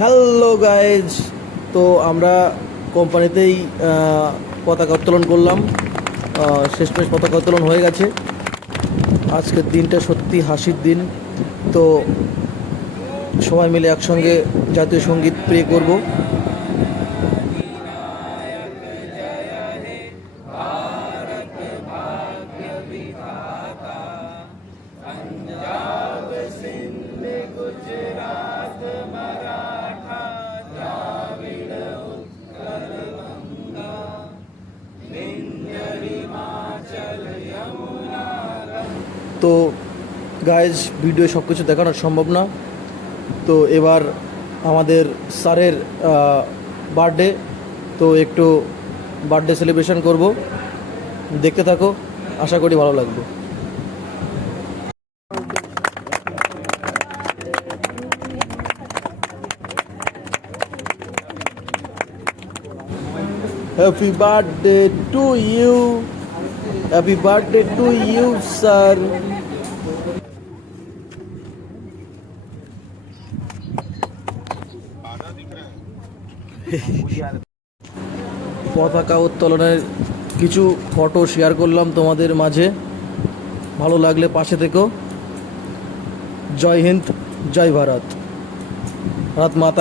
Hello guys, তো আমরা কোম্পানিতেই পতাকা উত্তোলন করলাম। শেষমেশ পতাকা উত্তোলন হয়ে গেছে। আজকের দিনটা সত্যি হাসির দিন। তো সবাই মিলে একসঙ্গে জাতীয় সঙ্গীত প্লে করব। তো গাইজ, ভিডিও সব কিছু দেখানো সম্ভব না। তো এবার আমাদের স্যারের বার্থডে, তো একটু বার্থডে সেলিব্রেশন করব। দেখতে থাকো, আশা করি ভালো লাগবে। Happy birthday to you, happy birthday to you sir. পতাকা উত্তোলনের কিছু ফটো শেয়ার করলাম তোমাদের মাঝে। ভালো লাগলে পাশে থেকো। জয় হিন্দ, জয় ভারত। ভারত মাতা।